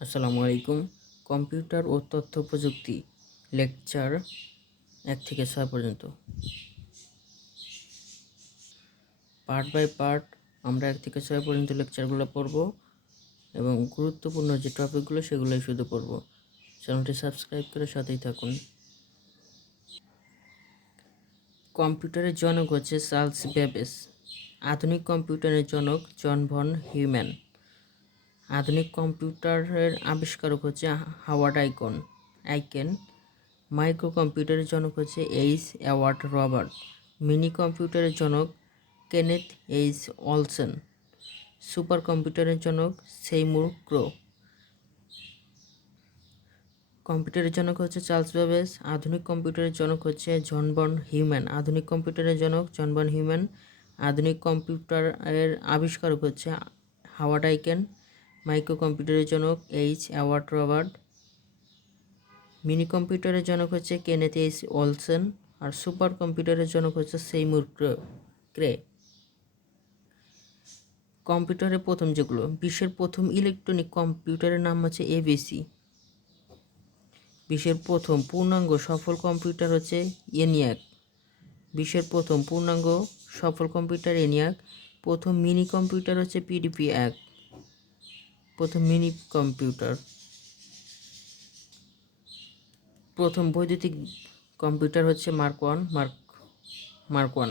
আসসালামু আলাইকুম। কম্পিউটার ও তথ্য প্রযুক্তি লেকচার 1 থেকে 6 পর্যন্ত পার্ট বাই পার্ট আমরা 1 থেকে 6 পর্যন্ত লেকচারগুলো পড়ব এবং গুরুত্বপূর্ণ যে টপিকগুলো সেগুলোই শুধু পড়ব। চ্যানেলটি সাবস্ক্রাইব করে সাথেই থাকুন। কম্পিউটারের জনক হচ্ছে চার্লস বেবেজ। আধুনিক কম্পিউটারের জনক জন ভন হিউম্যান। আধুনিক কম্পিউটারের আবিষ্কারক হচ্ছে হাওয়ার্ড আইকেন। মাইক্রো কম্পিউটারের জনক হচ্ছে এডওয়ার্ড রবার্ট। মিনি কম্পিউটারের জনক কেনেথ অলসেন। সুপার কম্পিউটারের জনক সেইমুর ক্রো। কম্পিউটারের জনক হচ্ছে চার্লস বেবেজ। আধুনিক কম্পিউটারের জনক হচ্ছে জন ভন হিউম্যান। আধুনিক কম্পিউটারের জনক জন ভন হিউম্যান। আধুনিক কম্পিউটারের আবিষ্কারক হচ্ছে হাওয়ার্ড আইকেন। মাইক্রো কম্পিউটারের জনক এডওয়ার্ড রবার্ট। মিনি কম্পিউটারের জনক হচ্ছে কেনেথ অলসেন। আর সুপার কম্পিউটারের জনক হচ্ছে সেইমুর ক্রে। কম্পিউটারের প্রথম যেগুলো, বিশ্বের প্রথম ইলেকট্রনিক কম্পিউটারের নাম হচ্ছে এবিসি। বিশ্বের প্রথম পূর্ণাঙ্গ সফল কম্পিউটার হচ্ছে এনিয়াক। বিশ্বের প্রথম পূর্ণাঙ্গ সফল কম্পিউটার এনিয়াক। প্রথম মিনি কম্পিউটার হচ্ছে PDP-1। প্রথম মিনি কম্পিউটার। প্রথম বৈদ্যুতিক কম্পিউটার হচ্ছে মার্ক 1।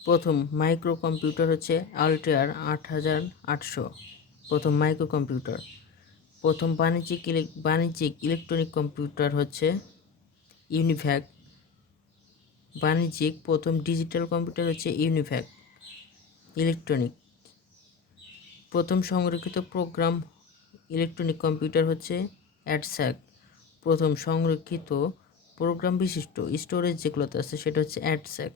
প্রথম মাইক্রো কম্পিউটার হচ্ছে আল্টেয়ার 8800। প্রথম মাইক্রো কম্পিউটার। প্রথম বাণিজ্যিক ইলেকট্রনিক কম্পিউটার হচ্ছে ইউনিভ্যাক। বাণিজ্যিক প্রথম ডিজিটাল কম্পিউটার হচ্ছে ইউনিভ্যাক ইলেকট্রনিক। প্রথম সংরক্ষিত প্রোগ্রাম ইলেকট্রনিক কম্পিউটার হচ্ছে অ্যাডস্যাক। প্রথম সংরক্ষিত প্রোগ্রাম বিশিষ্ট স্টোরেজ যেগুলোতে আছে সেটা হচ্ছে অ্যাডস্যাক।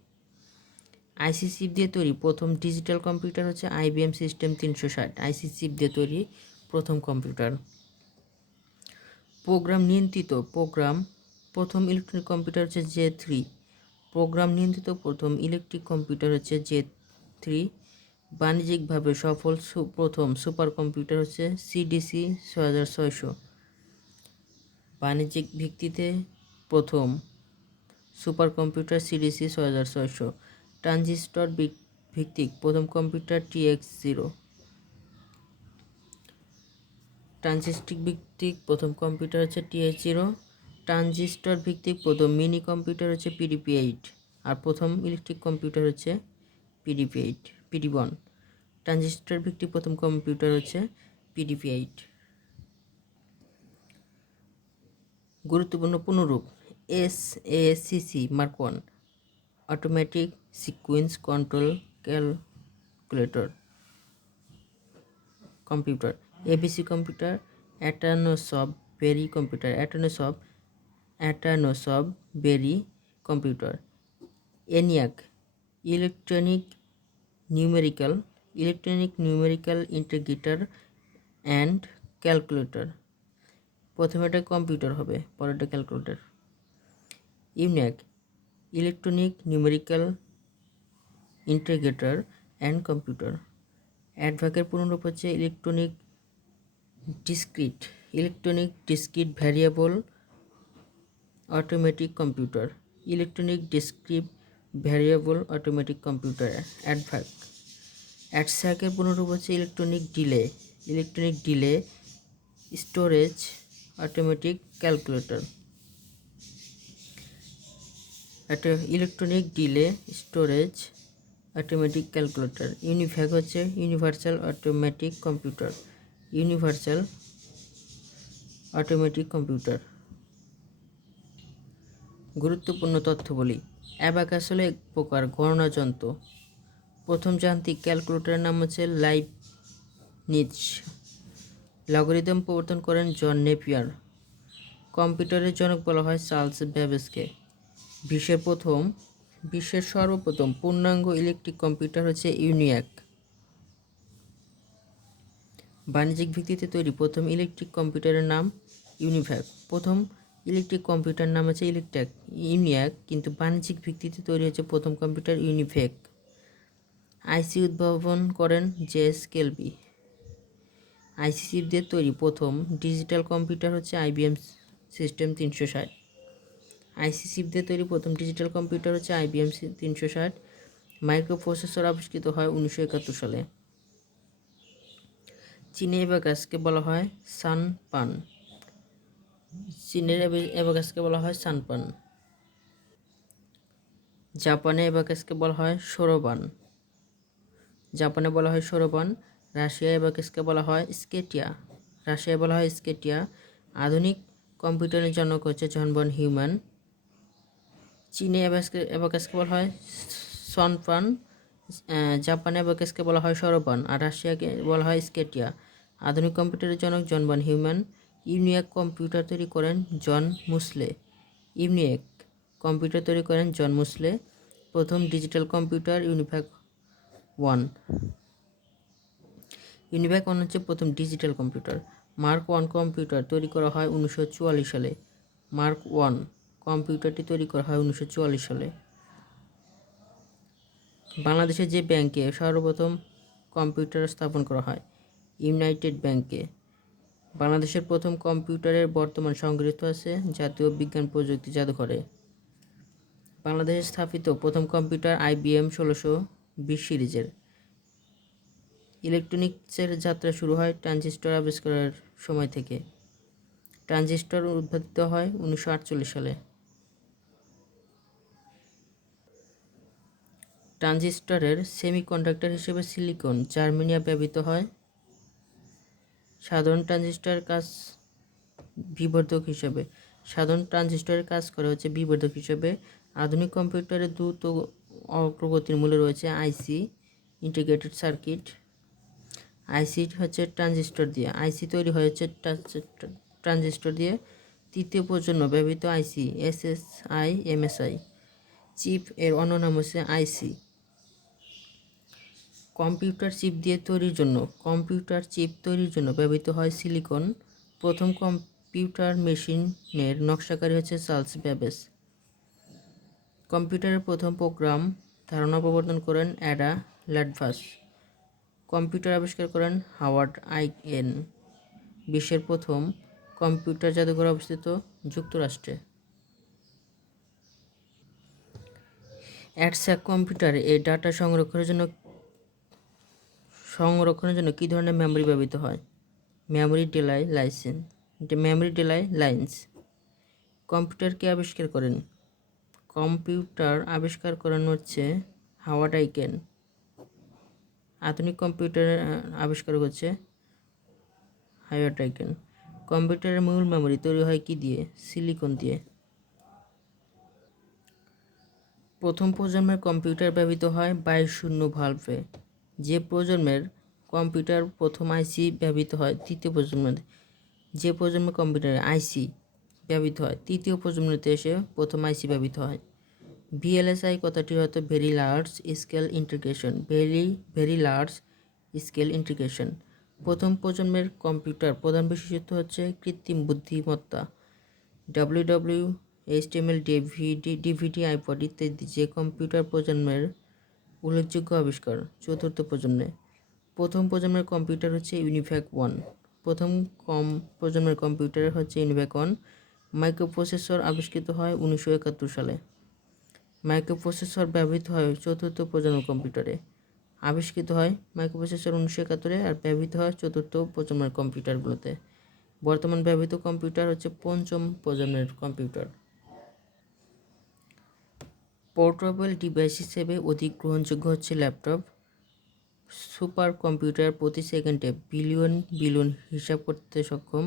আইসি চিপ দিয়ে তৈরি প্রথম ডিজিটাল কম্পিউটার হচ্ছে IBM সিস্টেম 360। আইসি চিপ দিয়ে তৈরি প্রথম কম্পিউটার। প্রথম ইলেকট্রনিক কম্পিউটার হচ্ছে J3। প্রোগ্রাম নিয়ন্ত্রিত প্রথম ইলেকট্রিক কম্পিউটার হচ্ছে J3। বাণিজ্যিকভাবে সফল প্রথম সুপার কম্পিউটার হচ্ছে CDC 6600। বাণিজ্যিক ভিত্তিতে প্রথম সুপার কম্পিউটার CDC 6600। ট্রানজিস্টর ভিত্তিক প্রথম কম্পিউটার TX0। ট্রানজিস্টর ভিত্তিক প্রথম কম্পিউটার হচ্ছে TH0। ট্রানজিস্টর ভিত্তিক প্রথম মিনি কম্পিউটার হচ্ছে PDP-8। আর প্রথম ইলেকট্রিক কম্পিউটার হচ্ছে PD1। ট্রানজিস্টর ভিত্তিক প্রথম কম্পিউটার হচ্ছে PDP-8। গুরুত্বপূর্ণ পুনরূপ SACC mark 1 automatic sequence control calculator computer. ABC computer. Atanasoff Berry computer. Atanasoff Berry computer. ENIAC electronic numerical integrator and calculator. প্রথমে এটা কম্পিউটার হবে, পরে এটা calculator. ENIAC electronic numerical integrator and computer. অ্যাডভাকের পুনরূপ হচ্ছে electronic discrete variable automatic computer. Electronic discrete variable automatic computer EDVAC. অ্যাডস্যাকের পুনরূপ হচ্ছে electronic delay storage automatic calculator. Electronic delay storage automatic calculator. UNIVAC হচ্ছে ইউনিভার্সাল অটোমেটিক কম্পিউটার। গুরুত্বপূর্ণ তথ্য বলি। অ্যাবাকাস হলো এক প্রকার গণনা যন্ত্র। প্রথম যান্ত্রিক ক্যালকুলেটরের নাম হচ্ছে লাইবনিজ। লগারিদম প্রবর্তন করেন জন নেপিয়ার। কম্পিউটারের জনক বলা হয় চার্লস বেবেজকে। বিশ্বের সর্বপ্রথম পূর্ণাঙ্গ ইলেকট্রিক কম্পিউটার হচ্ছে ইউনিয়াক। বাণিজ্যিক ভিত্তিতে তৈরি প্রথম ইলেকট্রিক কম্পিউটারের নাম ইউনিভ্যাক। প্রথম ইলেকট্রিক কম্পিউটার নাম হচ্ছে ইউনিয়াক, কিন্তু বাণিজ্যিক ভিত্তিতে তৈরি হচ্ছে প্রথম কম্পিউটার ইউনিভ্যাক। আইসি উদ্ভাবন করেন JS কেলবি। আইসি চিপ দিয়ে তৈরি প্রথম ডিজিটাল কম্পিউটার হচ্ছে IBM সিস্টেম 360। আইসি চিপ দিয়ে তৈরি প্রথম ডিজিটাল কম্পিউটার হচ্ছে IBM 360। মাইক্রো প্রসেসর আবিষ্কৃত হয় 1971 সালে। চীনে অ্যাবাকাসকে বলা হয় সানপান। চীনের অ্যাবাকাসকে বলা হয় সানপান। জাপানে অ্যাবাকাসকে বলা হয় সরোবান। জাপানে বলা হয় সরোবান। রাশিয়ায় অ্যাবাকাসকে বলা হয় স্কেটিয়া। রাশিয়ায় বলা হয় স্কেটিয়া। আধুনিক কম্পিউটারের জনক হচ্ছে জন ভন হিউম্যান। চীনে অ্যাবাকাসকে বলা হয় সনপান। জাপানে অ্যাবাকাসকে বলা হয় সরোবান আর রাশিয়াকে বলা হয় স্কেটিয়া। আধুনিক কম্পিউটারের জনক জন ভন হিউম্যান। ইউনিয়াক কম্পিউটার তৈরি করেন জন মুসলে। ইউনিয়াক কম্পিউটার তৈরি করেন জন মুসলে। প্রথম ডিজিটাল কম্পিউটার ইউনিভ্যাক 1। ইউনিভ্যাক 1 হচ্ছে প্রথম ডিজিটাল কম্পিউটার। মার্ক 1 কম্পিউটার তৈরি করা হয় 1944 সালে। মার্ক 1 কম্পিউটারটি তৈরি করা হয় 1944 সালে। বাংলাদেশের যে ব্যাংকে সর্বপ্রথম কম্পিউটার স্থাপন করা হয়? ইউনাইটেড ব্যাংকে। বাংলাদেশের প্রথম কম্পিউটারের বর্তমান সংগৃহীত আছে জাতীয় বিজ্ঞান প্রযুক্তি জাদুঘরে। বাংলাদেশে স্থাপিত প্রথম কম্পিউটার IBM 1620 সিরিজের। ইলেকট্রনিক্সের যাত্রা শুরু হয় ট্রানজিস্টর আবিষ্কারের সময় থেকে। ট্রানজিস্টর উদ্ভাবিত হয় 1948 সালে। ট্রানজিস্টরের সেমিকন্ডাক্টর হিসেবে সিলিকন জার্মেনিয়াম ব্যবহৃত হয়। সাধারণ ট্রানজিস্টরের কাজ বিবর্ধক হিসেবে। সাধারণ ট্রানজিস্টরের কাজ করে হচ্ছে বিবর্ধক হিসেবে। আধুনিক কম্পিউটারের দ্রুত অগ্রগতির মূলে রয়েছে আইসি, ইন্টিগ্রেটেড সার্কিট। আইসি হচ্ছে ট্রানজিস্টর দিয়ে। আইসি তৈরি হয়েছে ট্রানজিস্টর দিয়ে। তৃতীয় প্রজন্ম ব্যবহৃত আইসি SSI MSI। চিপ এর অন্য নাম হচ্ছে আইসি। কম্পিউটার চিপ তৈরির জন্য ব্যবহৃত হয় সিলিকন। প্রথম কম্পিউটার মেশিনের নকশাকারী হচ্ছে চার্লস ব্যাবেজ। কম্পিউটারের প্রথম প্রোগ্রাম ধারণা প্রবর্তন করেন অ্যাডা ল্যাডভাস। কম্পিউটার আবিষ্কার করেন হাওয়ার্ড আইকেন। বিশ্বের প্রথম কম্পিউটার জাদুঘর অবস্থিত যুক্তরাষ্ট্রে। অ্যাডস্যাক কম্পিউটারে এই ডাটা সংরক্ষণের জন্য কী ধরনের মেমরি ব্যবহৃত হয়? Memory delay lines. কম্পিউটার কে আবিষ্কার করেন? কম্পিউটার আবিষ্কার করেন হচ্ছে হাওয়ার্ড আইকেন। আধুনিক কম্পিউটারের আবিষ্কারক হচ্ছে হাওয়ার্ড আইকেন। কম্পিউটারের মূল মেমরি তৈরি হয় কি দিয়ে? সিলিকন দিয়ে। প্রথম প্রজন্মের কম্পিউটার ব্যবহৃত হয় 22 ভালভে। যে প্রজন্মের কম্পিউটার প্রথম আইসি ব্যবহৃত হয় তৃতীয় প্রজন্মের। যে প্রজন্মের কম্পিউটারে আইসি ব্যবহৃত হয় তৃতীয় প্রজন্মেতে এসে প্রথম আইসি ব্যবহৃত হয়। VLSI কথাটি হয়তো very large scale integration. Very large scale integration. প্রথম প্রজন্মের কম্পিউটার প্রধান বিশেষত্ব হচ্ছে কৃত্রিম বুদ্ধিমত্তা। WW HTML DVD আইপড ইত্যাদি যে কম্পিউটার প্রজন্মের উল্লেখযোগ্য আবিষ্কার। চতুর্থ প্রথম প্রজন্মের কম্পিউটার হচ্ছে ইউনিভ্যাক 1। প্রথম প্রজন্মের কম্পিউটার হচ্ছে ইউনিভ্যাক 1। মাইক্রোপ্রসেসর আবিষ্কৃত হয় 1971 সালে। মাইক্রোপ্রসেসর ব্যবহৃত হয় চতুর্থ প্রজন্মের কম্পিউটারে। আবিষ্কৃত হয় মাইক্রোপ্রসেসর 1971 আর ব্যবহৃত হয় চতুর্থ প্রজন্মের কম্পিউটারগুলোতে। বর্তমান ব্যবহৃত কম্পিউটার হচ্ছে পঞ্চম প্রজন্মের কম্পিউটার। পোর্টেবল ডিভাইস হিসেবে অধিক গ্রহণযোগ্য হচ্ছে ল্যাপটপ। সুপার কম্পিউটার প্রতি সেকেন্ডে বিলিয়ন হিসাব করতে সক্ষম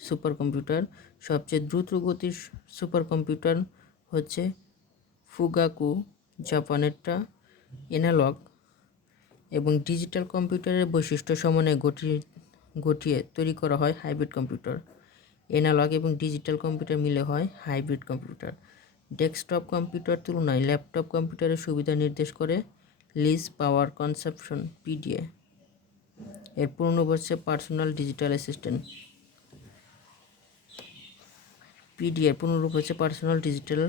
সুপার কম্পিউটার। সবচেয়ে দ্রুত গতির সুপার কম্পিউটার হচ্ছে ফুগাকু জাপানেরটা। অ্যানালগ এবং ডিজিটাল কম্পিউটারের বৈশিষ্ট্য সমন্বয়ে ঘটিয়ে তৈরি করা হয় হাইব্রিড কম্পিউটার। অ্যানালগ এবং ডিজিটাল কম্পিউটার মিলে হয় হাইব্রিড কম্পিউটার। ডেস্কটপ কম্পিউটার তুলনায় ল্যাপটপ কম্পিউটারের সুবিধা নির্দেশ করে লিজ পাওয়ার কনসাম্পশন PDA। এর পূর্ণরূপ হচ্ছে পার্সোনাল ডিজিটাল অ্যাসিস্ট্যান্ট। PDA এর পূর্ণরূপ হচ্ছে পার্সোনাল ডিজিটাল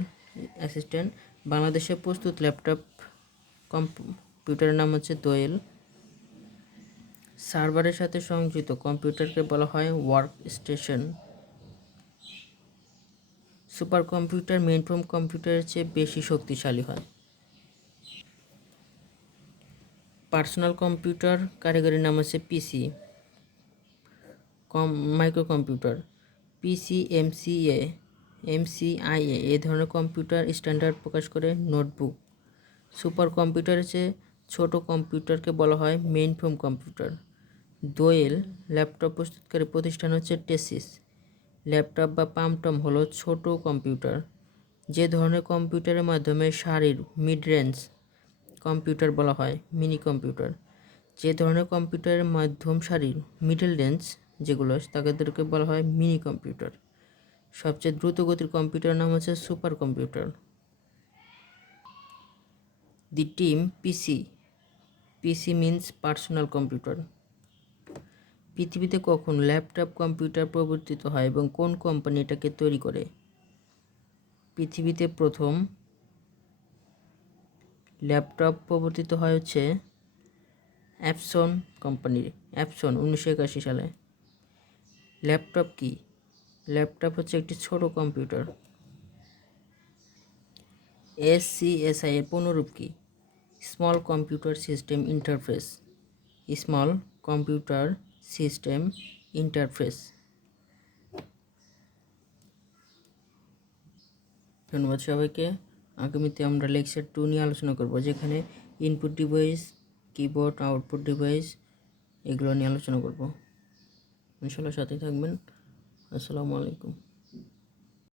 অ্যাসিস্ট্যান্ট। বাংলাদেশে প্রস্তুত ল্যাপটপ কম্পিউটারের নাম হচ্ছে দোয়েল। সার্ভারের সাথে সংযুক্ত কম্পিউটারকে বলা হয় work station. Super computer mainframe কম্পিউটারের চেয়ে বেশি শক্তিশালী হয়। পার্সোনাল কম্পিউটার কারিগরির নাম হচ্ছে পিসি। মাইক্রো কম্পিউটার পিসি, এমসিআইএ এই ধরনের কম্পিউটার স্ট্যান্ডার্ড প্রকাশ করে নোটবুক। সুপার কম্পিউটারের চেয়ে ছোট কম্পিউটারকে বলা হয় মেইনফ্রেম কম্পিউটার। দোয়েল ল্যাপটপ প্রস্তুতকারী প্রতিষ্ঠান হচ্ছে টেসিস। ল্যাপটপ বা পামটম হলো ছোট কম্পিউটার। যে ধরনের কম্পিউটারের মাধ্যমে সারির মিড রেঞ্জ কম্পিউটার বলা হয় মিনি কম্পিউটার। যে ধরনের কম্পিউটারের মাধ্যম সারির মিডল রেঞ্জ যেগুলো তাদেরকে বলা হয় মিনি কম্পিউটার। সবচেয়ে দ্রুত গতির কম্পিউটারের নাম হচ্ছে সুপার কম্পিউটার। দি টিম পিসি মিন্স পার্সোনাল কম্পিউটার। পৃথিবীতে কখন ল্যাপটপ কম্পিউটার প্রবর্তিত হয় এবং কোন কোম্পানি এটাকে তৈরি করে? পৃথিবীতে প্রথম ল্যাপটপ প্রবর্তিত হয় হচ্ছে অ্যাপসন কোম্পানির। অ্যাপসন 1981 সালে। ল্যাপটপ কি? ল্যাপটপ হচ্ছে একটি ছোট কম্পিউটার। এসসিএসআই এর পুনরূপ কি? Small computer system interface. Small computer system interface. ধন্যবাদ সবাইকে। আগামীতে আমরা লেকচার 2 নিয়ে আলোচনা করব, যেখানে input device, keyboard, output device এগুলো নিয়ে আলোচনা করব। ইনশাআল্লাহ সাথে থাকবেন। আসসালামু আলাইকুম।